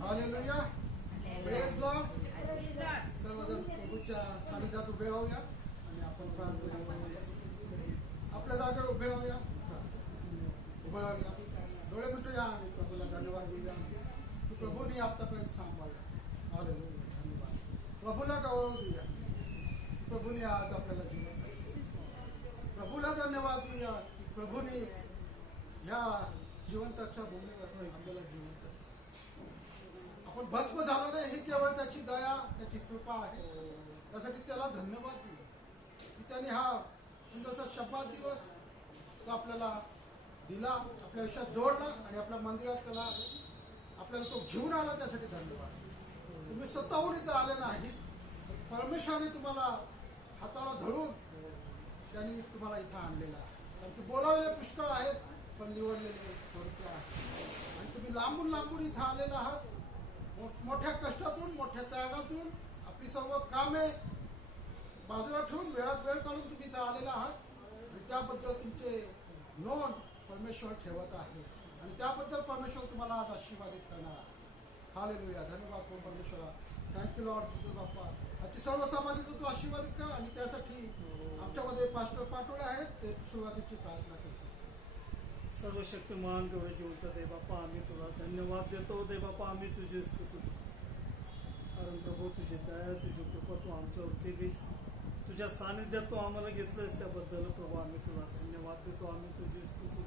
Hallelujah. Praise Lord सर्वजण प्रभूच्या सानिध्यात उभे राहूया आणि आपण प्रार्थना आपल्या जागेवर उभे राहूया. उभे राहूया. डोळे मिटूया आणि प्रभूला धन्यवाद देऊया. की प्रभूने आतापर्यंत सांभाळला. हालेलुया. धन्यवाद. प्रभूला गौरव देऊया. प्रभूने आज आपल्याला जीवन प्रभूला धन्यवाद देऊया. की प्रभूने ह्या जिवंताच्या भूमीवर आपल्याला जीवन पण भस्म झालं नाही ही केवळ त्याची दया त्याची कृपा आहे. त्यासाठी त्याला धन्यवाद दिला. की त्याने हा सुंदरचा शपथ दिवस तो आपल्याला दिला आपल्या आयुष्यात जोडला आणि आपल्या मंदिरात त्याला आपल्याला तो घेऊन आला त्यासाठी धन्यवाद. तुम्ही स्वतःहून इथं आले नाही परमेश्वराने तुम्हाला हाताला धरून त्यांनी तुम्हाला इथं आणलेला आहे. कारण की बोलावलेले पुष्कळ आहेत पण निवडलेले आहेत? आणि तुम्ही लांबून लांबून इथं आलेला आहात. मोठ्या कष्टातून मोठ्या त्यागातून आपली सर्व कामे बाजूला ठेवून वेळात वेळ काढून तुम्ही इथं आलेला आहात. आणि त्याबद्दल तुमचे नोंद परमेश्वर ठेवत आहे. आणि त्याबद्दल परमेश्वर तुम्हाला आज आशीर्वादित करणार आहे. हालेलुया. धन्यवाद कोण परमेश्वरा. थँक्यू लॉर्ड तुझं बाप्पा. आजची सर्व सहभागी तू आशीर्वादित कर आणि त्यासाठी आमच्यामध्ये पास्टर पाठवले आहेत. ते सुरुवातीची प्रार्थना करतो सर्व शक्तिमान डोळे जिवंत दे बापा आम्ही तुला. धन्यवाद देतो दे बापा आम्ही तुझे स्तुती. कारण प्रभू तुझी दया तुझी कृपा तू आमच्यावर केलीस तुझ्या सानिध्यात तू आम्हाला घेतलंस त्याबद्दल प्रभू आम्ही तुला धन्यवाद देतो आम्ही तुझी स्तुती.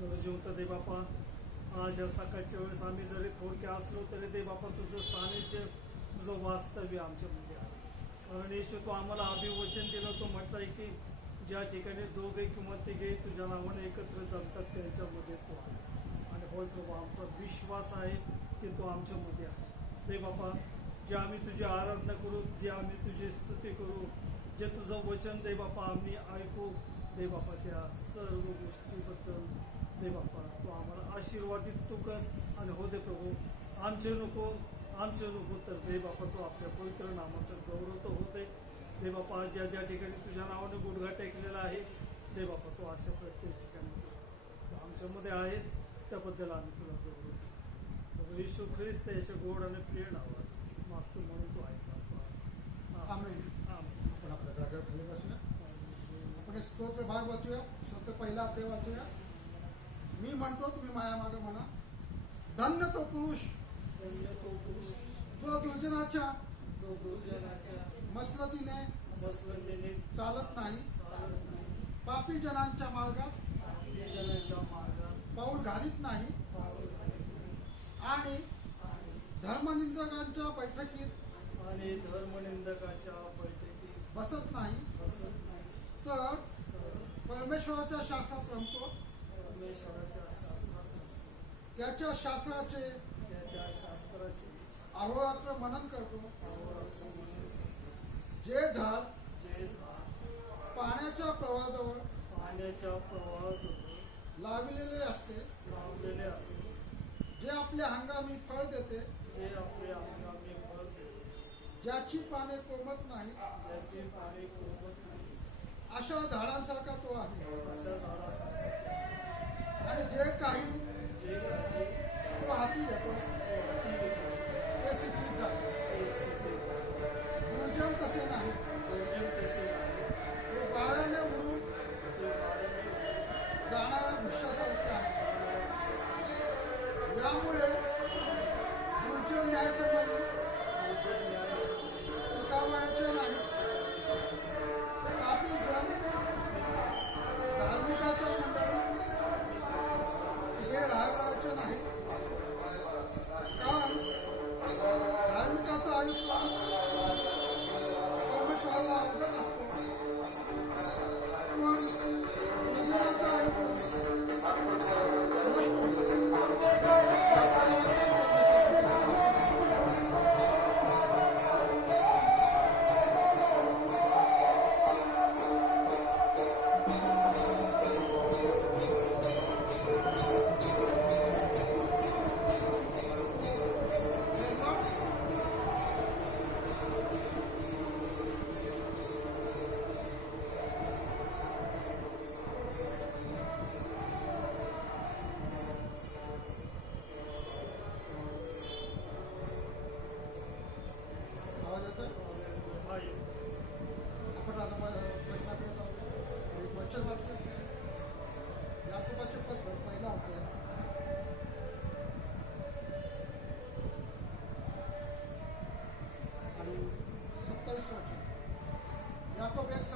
करतो जिवंत दे बापा आज या सकाळच्या वेळेस आम्ही जरी थोडके असलो तरी दे बापा तुझं सानिध्य तुझं वास्तव्य आमच्यामध्ये आहे. कारण येशू तू आम्हाला अभिवचन दिलं तो म्हटलंय की ज्या ठिकाणी दोघे किंवा तिघे तुझ्या नावाने एकत्र जमतात त्यांच्यामध्ये तो आहे. आणि होय प्रभा आमचा विश्वास आहे की तो आमच्यामध्ये आहे. ते बापा जे आम्ही तुझी आराधना करू जे आम्ही तुझी स्तुती करू जे तुझं वचन दे बापा आम्ही ऐकू. दे बापा त्या सर्व गोष्टीबद्दल दे बापा तो आम्हाला आशीर्वादित तू कर. आणि हो दे प्रभू आमचे नको आमचे नको तर दे बापा तो आपल्या पवित्र नामाचं गौरव तर होते. दे बापा ज्या ज्या ठिकाणी तुझ्या नावाने गुडघा टेकलेला आहे दे बापा तो अशा प्रत्येक ठिकाणी तू आमच्यामध्ये आहेस त्याबद्दल आम्ही तुला प्रभू येशू ख्रिस्त याच्या गोड आणि प्रिय नावात मागतो म्हणून तो आहे. आपण आपल्या जागेवर खाली बसूया. आपण स्तोत्र भाग वाचूया स्तोत्र पहिला अध्याय वाचूया. मी म्हणतो तुम्ही माया मागे म्हणा. धन्य तो पुरुष. धन्य तो पुरुष. जो दुर्जनाच्या जो गुरुजनाच्या मसलतीने मसलतीने चालत नाही. चालत नाही. पापी जनांच्या मार्गात पाऊल घालीत नाही. आणि धर्मनिंदकांच्या बैठकीत आणि धर्मनिंदकाच्या बैठकीत बसत नाही. तर परमेश्वराच्या शास्त्रात रमतो. त्याच्या शास्त्राचे त्याच्या शास्त्राचे अहोरात्र मनन करतो. जे झाड जे पाण्याच्या प्रवाहाजवळ पाण्याच्या प्रवाहाजवळ लावलेले असते लावलेले असते. जे आपल्या हंगामी फळ देते जे आपले हंगामी फळ देते. ज्याची पाने कोमत नाही ज्याची पाणी कोमत नाही. अशा झाडांसारखा तो आहे. अशा झाडासाठी आणि जे काही जे काही तो हाती घेतो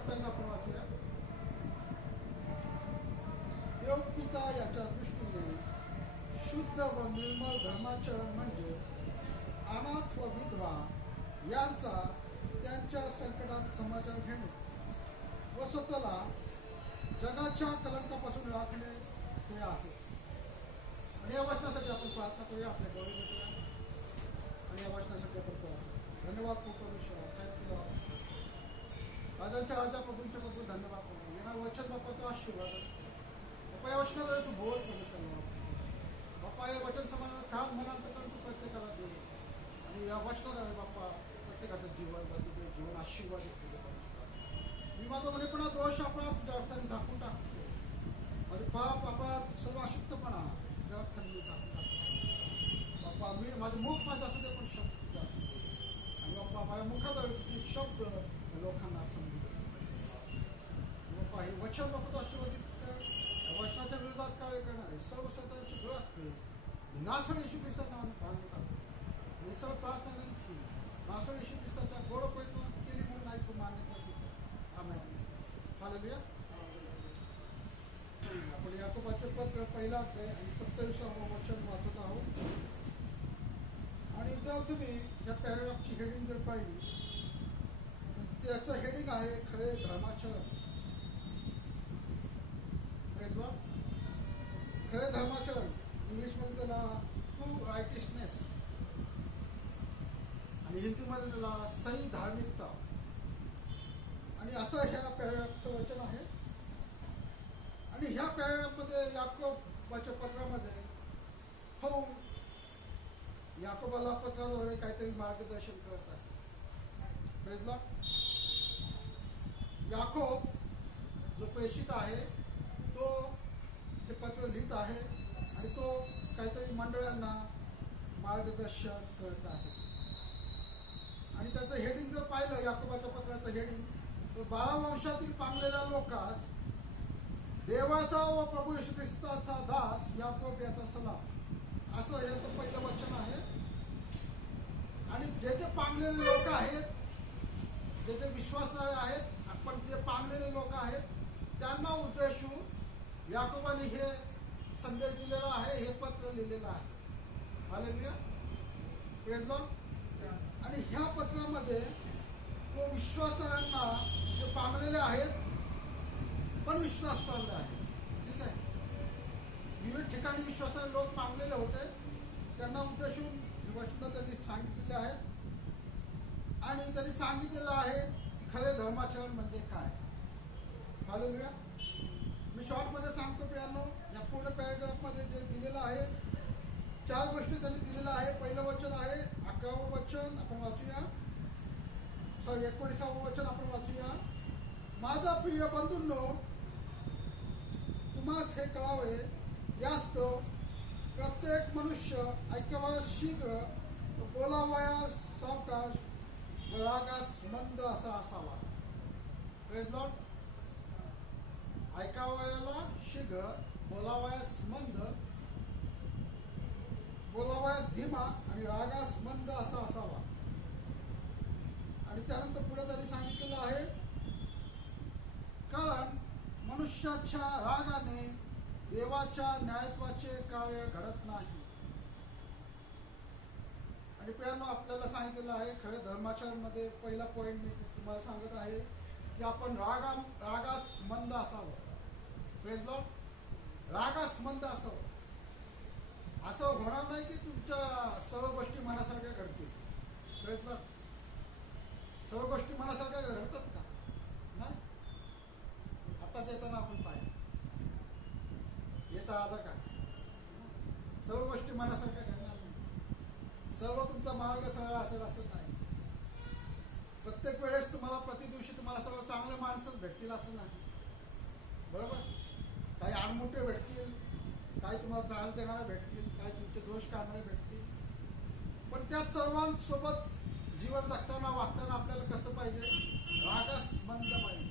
सत्तावीस आपण वाचूया योग पिता याच्या दृष्टीने शुद्ध व निर्मळ धर्माचरण म्हणजे अनाथ व विधवा यांचा त्यांच्या संकटात समाचार घेणे व स्वतःला जगाच्या कलंकापासून राखणे हे आहे. आणि या वाचनासाठी आपण प्रार्थना करूया. आपल्या गौरव आणि या वाचनासाठी आपण धन्यवाद थँक्यू राजांच्या राजा प्रभूंच्या प्रभू धन्य बापा येणार वचन बापा तो आशीर्वाद बापा या वचनाद्वारे तू बोल परमेश्वर बाप्पा हे वचन समाजात काम म्हणाल तर तू प्रत्येकाला दे. आणि या वचनाद्वारे बाप्पा प्रत्येकाचं जीवन बदलू जीवन आशीर्वाद मी माझा म्हणजे मनेपणा दोष आपला तुझ्या अर्थाने झाकून टाकतो. माझे पाप आपला सर्व अशुद्धपणा त्या अर्थाने मी झाकून टाकतो. बाप्पा मी माझं मुख माझं असू दे पण शब्द तुझा असू दे. आणि बाप्पा माझ्या मुखाद्वारे तुझे शब्द लोकांना असं पाहिजे वचन नको तू आशीर्वादित वचनाच्या विरोधात काय करणार आहे सर्व स्वतःची गळत पेज येशू ख्रिस्ताच्या नावाने पालन टाकतो मी सर्व प्रार्थना विनंती नासण येशू ख्रिस्ताच्या गोड प्रयत्न केली म्हणून ऐकून मान्य करतो आमेन हालेलुया. आपण याकोबाचे पत्र पहिला अध्याय आणि सत्तावीसावं वचन वाचत आहोत. आणि जर तुम्ही या पॅराग्राफची हेडिंग जर पाहिली त्याचं हेडिंग आहे खरे धर्माचरण खऱ्या धर्माचरण इंग्लिशमध्ये त्याला ट्रू रायटिसनेस आणि हिंदीमध्ये त्याला सही धार्मिकता. आणि असं ह्या पॅरेग्राफचं वचन आहे. आणि ह्या पॅरेग्राफमध्ये याकोबाच्या पत्रामध्ये हो याकोबाला पत्राद्वारे काहीतरी मार्गदर्शन करत आहे. प्रेजला याकोब जो प्रेषित आहे तो पत्र लिहित आहे आणि तो काहीतरी मंडळांना मार्गदर्शन करत आहे. आणि त्याचं हेडिंग जर पाहिलं याकोबाच्या पत्राचं हेडिंग तर बारा वंशातील पांगलेल्या लोकास देवाचा व प्रभू यशू ख्रिस्ताचा दास याकोब याचा सलाम. असं याचं पहिलं वचन आहे. आणि जे जे पांगलेले लोक आहेत जे जे विश्वासणारे आहेत आपण जे पांगलेले लोक आहेत त्यांना उद्देशून याकोबाने हे संदेश दिलेला आहे हे पत्र लिहिलेलं आहे. हालेलुया आणि ह्या पत्रामध्ये तो विश्वासांना जे पांगलेले आहेत पण विश्वास चालले आहे ठीक आहे? विविध ठिकाणी विश्वासणारे लोक पांगलेले होते. त्यांना उद्देशून ही वचनं त्यांनी सांगितलेली आहेत. आणि त्यांनी सांगितलेलं आहे की खरे धर्माचरण म्हणजे काय? हालेलुया मी शॉर्टमध्ये सांगतो पियानो या पूर्ण पॅरेग्राफमध्ये जे दिलेलं आहे चार गोष्टी त्यांनी दिलेलं आहे पहिलं वचन आहे अकरावं वचन आपण वाचूया. सॉरी एकोणीसावं वचन आपण वाचूया. माझा प्रिय बंधूंनो तुम्हास हे कळावे यास्त प्रत्येक मनुष्य ऐकावयास शीघ्र व बोलावयास सावकाश रागास मंद असा असावा. Praise ऐकावयाला शिग बोलावयास मंद. बोलावयास धीमा आणि रागास मंद असा असावा. आणि त्यानंतर पुढे त्यांनी सांगितलेलं आहे कारण मनुष्याच्या रागाने देवाच्या न्यायत्वाचे कार्य घडत नाही. आणि प्रियांनो आपल्याला सांगितलेलं आहे खरे धर्माचरणमध्ये पहिला पॉईंट मी तुम्हाला सांगत आहे की आपण रागा रागास मंद असावं. प्रेज लॉ रागास मंद असावं. असं होणार नाही की तुमच्या सर्व गोष्टी मनासारख्या घडतील. प्रेज लॉर्ड सर्व गोष्टी मनासारख्या घडतात का? नाही? आताच येताना आपण पाहिजे येता आलं का सर्व गोष्टी मनासारख्या घडणार नाही. सर्व तुमचा मार्ग सरळ असेल असं नाही. प्रत्येक वेळेस तुम्हाला प्रति दिवशी तुम्हाला सगळं चांगले माणसं भेटतील असं नाही. बरोबर? काही आडमुठे भेटतील काही तुम्हाला त्रास देणारे भेटतील काही तुमचे दोष काढणारे भेटतील. पण त्या सर्वांसोबत जीवन जगताना वागताना आपल्याला कसं पाहिजे? रागास मंद पाहिजे.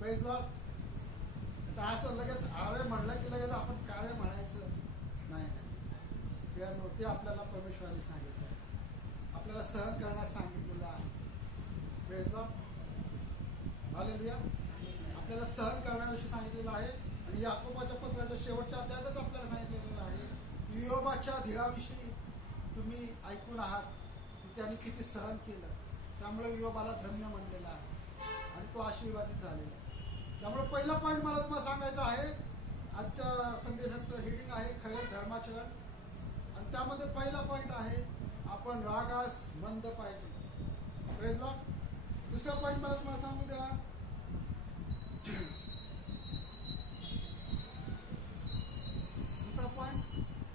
प्रेज आता असं लगेच आरे म्हणलं की लगेच आपण कार्य म्हणायचं. नाही नाही. ते आपल्याला परमेश्वराने सांगितलं. आपल्याला सहन करण्यास सांगितलेलं आहे. प्रेज लॉर्ड आपल्याला सहन करण्याविषयी सांगितलेलं आहे आणि याकोबाच्या पत्राच्या शेवटच्या अध्यायातच आपल्याला सांगितलेलं आहे योबाच्या धीराविषयी तुम्ही ऐकून आहात. त्याने किती सहन केलं. त्यामुळे योबाला धन्य म्हणलेला आहे. आणि तो आशीर्वादित झालेला आहे. त्यामुळे पहिला पॉईंट मला तुम्हाला सांगायचा आहे आजच्या संदेशाचं हेडिंग आहे खरे धर्माचरण. आणि त्यामध्ये पहिला पॉईंट आहे आपण रागास मंद पाहिजे. प्रेजला दुसरा पॉईंट मला तुम्हाला सांगू द्या. दुसरा पॉईंट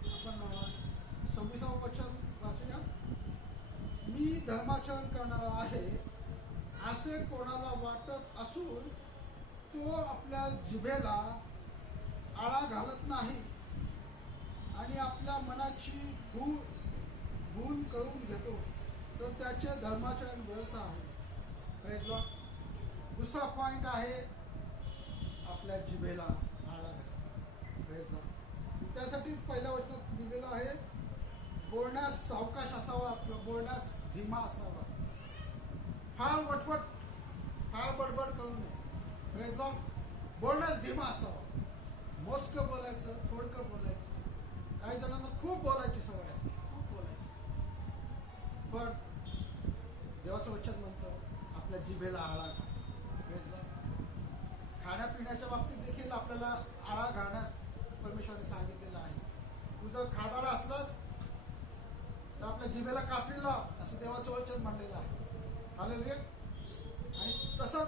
आपण सव्वीसावं वचन वाचूया. मी धर्माचरण करणारा आहे. असे कोणाला वाटत असून तो आपल्या जिभेला आळा घालत नाही. आणि आपल्या मनाची भूल गुण करून घेतो तर त्याचे धर्माचरण व्यर्थ आहे. दुसरा पॉईंट आहे आपल्या जिभेला आळा त्यासाठीच पहिल्या वर्षात लिहिलेलं आहे बोलण्यास सावकाश असावा आपलं बोलण्यास धीमा असावा. फार वटवट फार बडबड करू नये. Praise बोलण्यास धीमा असावा. मोजकं बोलायचं थोडकं बोलायचं. काही जणांना आपल्याला आळा घालण्यास परमेश्वराने सांगितलेलं आहे. तू जर खादाडा असलास तर आपल्या जिभेला कापली असं देवाचं वचन म्हणलेलं आहे. हालेलुया आणि तसंच